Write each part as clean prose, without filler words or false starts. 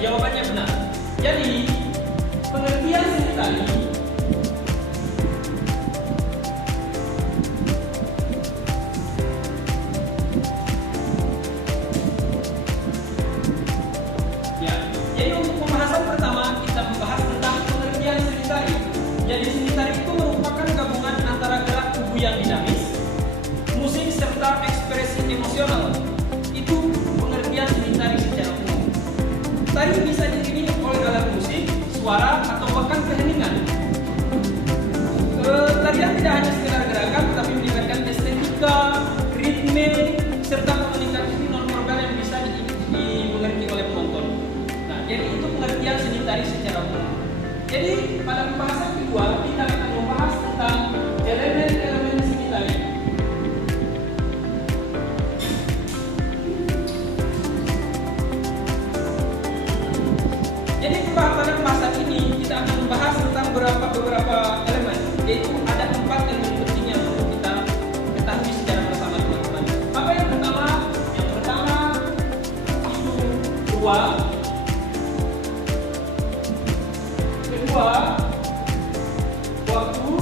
jawabannya benar. Jadi pengertian seni tari ya. Jadi untuk pembahasan pertama kita membahas tentang pengertian seni tari. Jadi seni tari itu merupakan gabungan antara gerak tubuh yang dinamis, musik serta ekspresi emosional. Itu pengertian seni tari secara umum. Tari bisa diiringi oleh alat musik, suara, atau bahkan keheningan. Tarian tidak hanya sekedar gerakan, tetapi melibatkan estetika, ritme, serta komunikasi nonverbal yang bisa dimengerti oleh penonton. Nah, jadi itu pengertian seni tari secara umum. Jadi pada pembahasan kedua kita akan membahas tentang elemen-elemen seni tari. Jadi pada pembahasan ini kita akan membahas tentang beberapa elemen, yaitu ada 4 elemen penting yang perlu kita ketahui secara bersama teman-teman. Apa yang pertama? Yang pertama itu ruang. Kedua, waktu.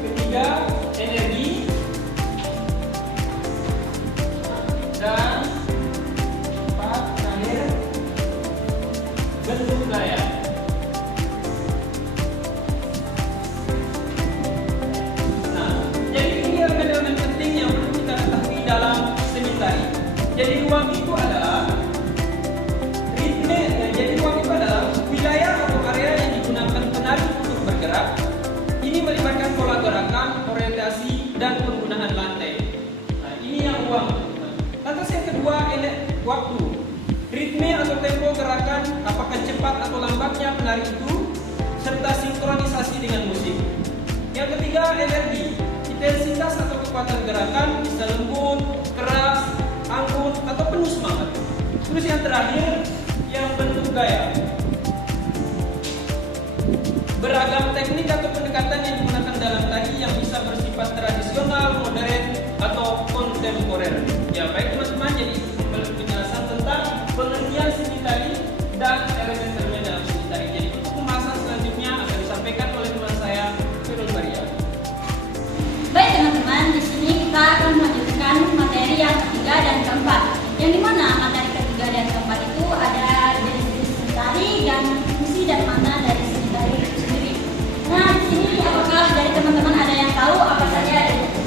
Ketiga, energi. Dan 4 terakhir, bentuk gaya. Nah, jadi ini elemen-elemen penting yang perlu kita ketahui dalam seni tari. Jadi ruang itu adalah ritme. Jadi ruang itu adalah wilayah atau area yang digunakan penari untuk bergerak. Ini melibatkan pola gerakan, orientasi, dan penggunaan lantai. Nah, ini yang ruang. Lantas yang kedua, waktu. Ritme atau tempo gerakan, apakah cepat atau lambatnya penari itu, serta sinkronisasi dengan musik. Yang ketiga, energi. Intensitas atau kekuatan gerakan bisa lembut, keras, anggun, atau penuh semangat. Terus yang terakhir, yang bentuk gaya. Beragam teknik atau pendekatan yang digunakan dalam tari yang bisa bersifat tradisional, modern, atau kontemporer. Ya, baik teman-teman, jadi penjelasan tentang pengertian seni tari dan elemen-elemen dalam seni tari. Jadi untuk pembahasan selanjutnya akan disampaikan oleh teman saya, Firul Maria. Baik teman-teman, di sini kita akan melanjutkan materi yang ketiga dan keempat. Yang dimana materi ketiga dan keempat itu ada jenis-jenis seni tari dan fungsi dan makna dari seni tari itu sendiri. Nah, di sini apakah dari teman-teman ada yang tahu apa saja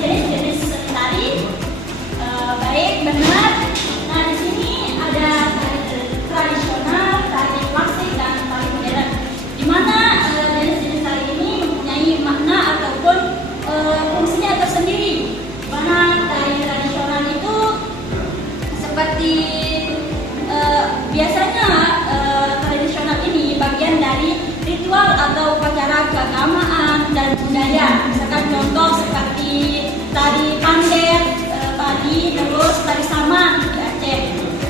jenis-jenis seni tari? Baik, benar. Nah, di sini ada tari tradisional, tari klasik, dan tari modern. Di mana jenis-jenis tari ini mempunyai makna ataupun fungsinya tersendiri. Di mana tari tradisional itu seperti biasanya tradisional ini bagian dari ritual atau upacara keagamaan dan budaya. Misalkan contoh seperti tari pandet, terus tari saman di Aceh.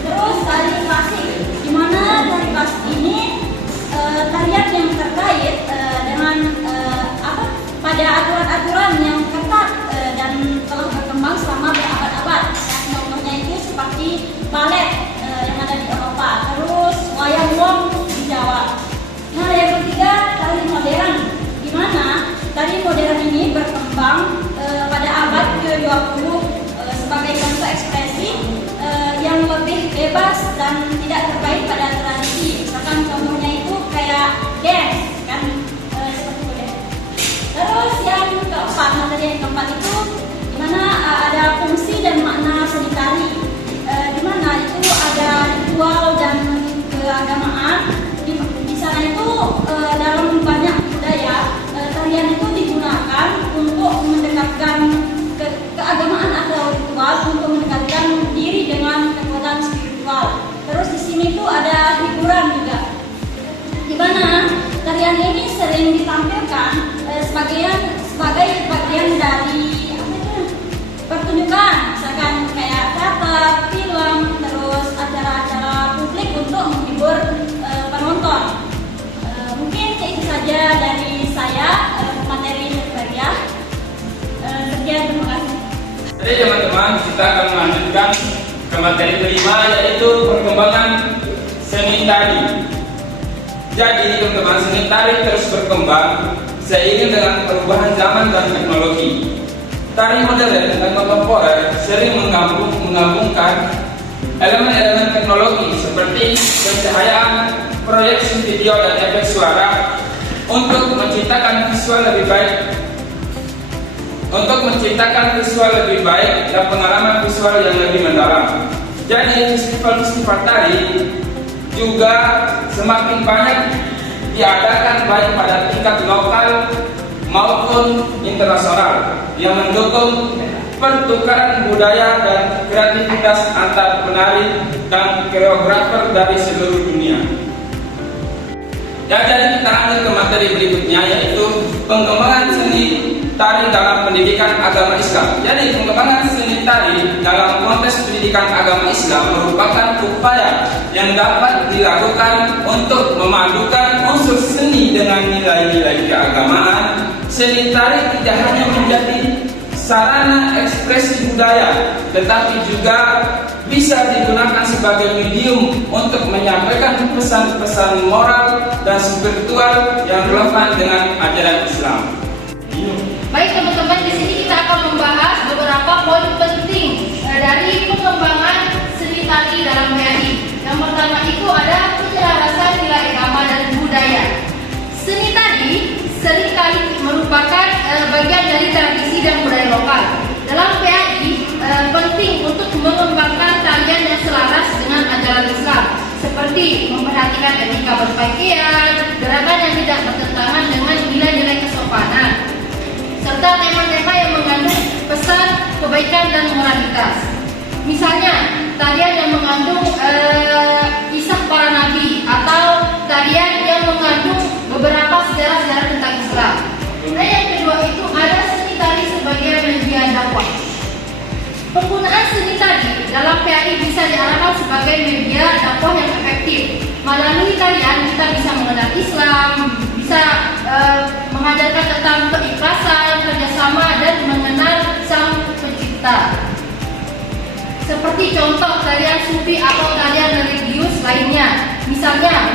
Terus tari klasik, di mana tari klasik ini tarian yang terkait dengan pada aturan-aturan yang ketat dan telah berkembang selama berabad-abad. Contohnya itu seperti balet yang ada di Eropa, terus wayang wong di Jawa. Nah, yang ketiga tari modern, di mana tari modern ini berkembang pada abad ke-20 sebagai bentuk ekspresi yang lebih bebas dan tidak terkait pada tradisi. Misalkan contohnya itu kayak dance, kan seperti itu deh. Terus yang keempat, materi yang keempat itu dimana ada fungsi dan makna seni tari. Dimana itu ada ritual dan keagamaan. Di sana itu dalam banyak budaya tarian itu digunakan untuk mendekatkan keagamaan atau ritual, untuk mendekatkan diri dengan kekuatan spiritual. Terus di sini tuh ada hiburan juga, di mana tarian ini sering ditampilkan sebagai bagian dari pertunjukan, misalkan kayak teater, film, terus acara-acara publik untuk menghibur penonton. Mungkin itu saja dari saya. Jadi teman-teman, kita akan melanjutkan ke materi kelima, yaitu perkembangan seni tari. Jadi teman-teman, seni tari terus berkembang seiring dengan perubahan zaman dan teknologi. Tari modern dan kontemporer sering menggabungkan elemen-elemen teknologi seperti pencahayaan, proyeksi video dan efek suara untuk menciptakan visual lebih baik dan pengalaman visual yang lebih mendalam. Jadi festival-festival tari juga semakin banyak diadakan baik pada tingkat lokal maupun internasional yang mendukung pertukaran budaya dan kreativitas antar penari dan koreografer dari seluruh dunia. Ya, jadi kita lanjut ke materi berikutnya, yaitu pengembangan seni tari dalam pendidikan agama Islam. Jadi pengembangan seni tari dalam konteks pendidikan agama Islam merupakan upaya yang dapat dilakukan untuk memadukan unsur seni dengan nilai-nilai keagamaan. Seni tari tidak hanya menjadi sarana ekspresi budaya, tetapi juga bisa digunakan sebagai medium untuk menyampaikan pesan-pesan moral dan spiritual yang relevan dengan ajaran Islam. Baik teman-teman, di sini kita akan membahas beberapa poin penting dari pengembangan seni tari dalam PAI. Yang pertama itu ada penyelarasan nilai agama dan budaya. Seni tari seringkali merupakan bagian dari tradisi dan budaya lokal. Dalam PAI penting untuk mengembangkan tarian yang selaras dengan ajaran Islam, seperti memperhatikan etika berpakaian, gerakan yang tidak bertentangan dengan nilai-nilai kesopanan, serta tema-tema yang mengandung pesan kebaikan dan moralitas. Misalnya, tarian yang mengandung kisah para nabi, atau tarian yang mengandung beberapa sejarah-sejarah tentang Islam. Nah, yang kedua itu ada seni tari sebagai media dakwah. Penggunaan seni tari dalam PAI bisa diarahkan sebagai media dakwah yang efektif. Melalui tarian kita bisa mengenal Islam, bisa mengajarkan tentang keikhlasan, kerjasama, dan mengenal Sang Pencipta. Seperti contoh tarian sufi atau tarian religius lainnya, misalnya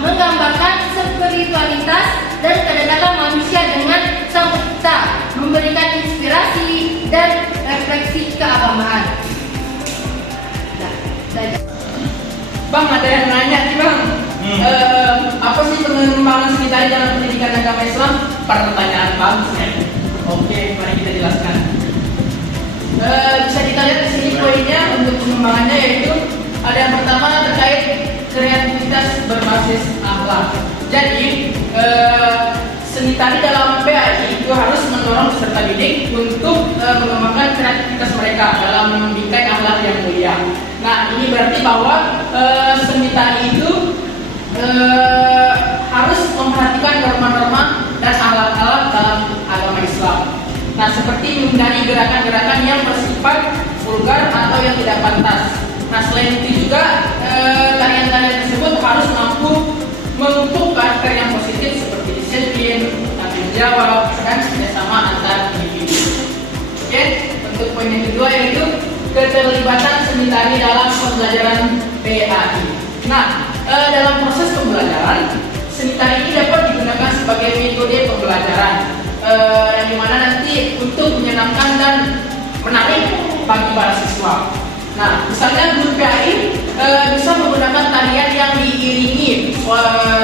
menggambarkan spiritualitas dan kedekatan manusia dengan Sang Pencipta, memberikan inspirasi dan refleksi keagamaan. Bang, ada yang nanya nih bang, apa sih pengembangan seni tari dalam pendidikan agama Islam? Pertanyaan bagus ya. Oke, mari kita jelaskan. Bisa kita lihat di sini poinnya untuk pengembangannya, yaitu ada yang pertama terkait kreativitas berbasis akhlak. Jadi seni tari dalam PAI itu harus mendorong peserta didik untuk mengembangkan kreativitas mereka dalam membingkai akhlak yang mulia. Nah, ini berarti bahwa seni tari itu harus memperhatikan norma-norma dan akhlak-akhlak dalam agama Islam. Nah, seperti menghindari gerakan-gerakan yang bersifat vulgar atau yang tidak pantas. Nah, selain itu juga tarian-tarian tersebut harus mampu membentuk karakter yang positif seperti disiplin, tanggung jawab, dan kerjasama antar individu. Oke, untuk poin yang kedua yaitu keterlibatan seni tari dalam pembelajaran PAI. Nah, dalam proses pembelajaran, seni tari ini dapat digunakan sebagai metode pembelajaran yang dimana nanti untuk menyenangkan dan menarik bagi para siswa. Nah, misalnya guru PAI bisa menggunakan tarian yang diiringi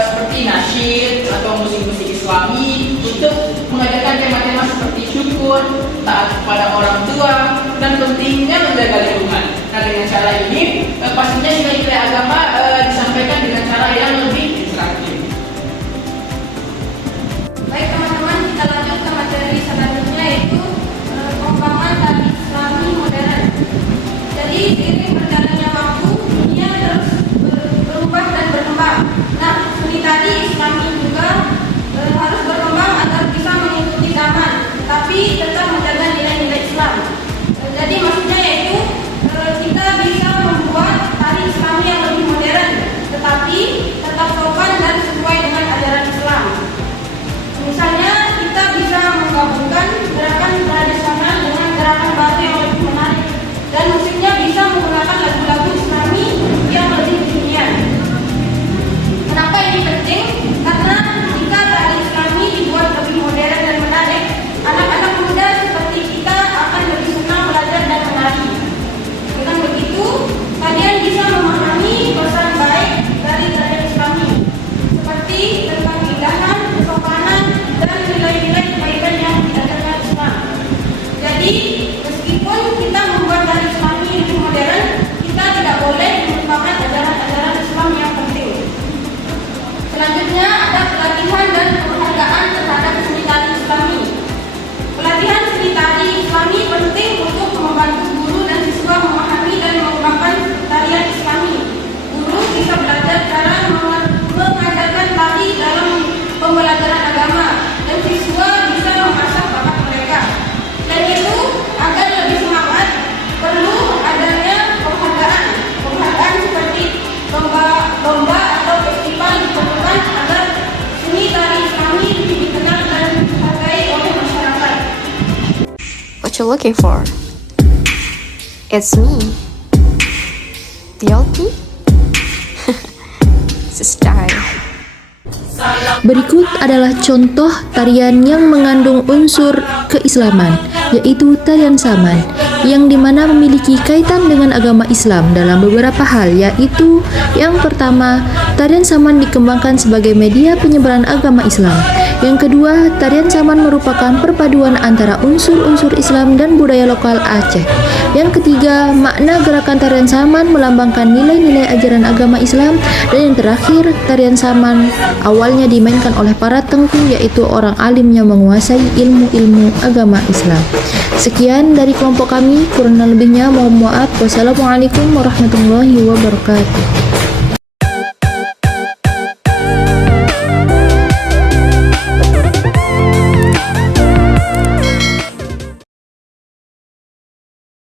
seperti nasyid atau musik-musik Islami untuk mengajarkan tema-tema seperti syukur, taat kepada orang tua, dan pentingnya menjaga lingkungan. Nah, dengan cara ini pastinya nilai-nilai agama disampaikan dengan cara yang lebih interaktif. Baik teman-teman, kita lanjut ke materi selanjutnya, yaitu pengembangan tari Islami modern. Jadi seiring berjalannya waktu, dunia terus berubah dan berkembang. Nah, seni tari Islami juga harus berkembang agar bisa mengikuti zaman, tapi tetap menjaga nilai-nilai Islam. Jadi maksudnya yaitu kita bisa membuat tari Islami yang lebih modern what you're looking for. It's me, the old me. It's a style. Berikut adalah contoh tarian yang mengandung unsur keislaman, yaitu tarian saman, yang dimana memiliki kaitan dengan agama Islam dalam beberapa hal, yaitu yang pertama, tarian saman dikembangkan sebagai media penyebaran agama Islam. Yang kedua, tarian saman merupakan perpaduan antara unsur-unsur Islam dan budaya lokal Aceh. Yang ketiga, makna gerakan tarian saman melambangkan nilai-nilai ajaran agama Islam. Dan yang terakhir, tarian saman awalnya dimainkan oleh para tengku, yaitu orang alim yang menguasai ilmu-ilmu agama Islam. Sekian dari kelompok kami, kurang lebihnya mohon maaf. Wassalamualaikum warahmatullahi wabarakatuh.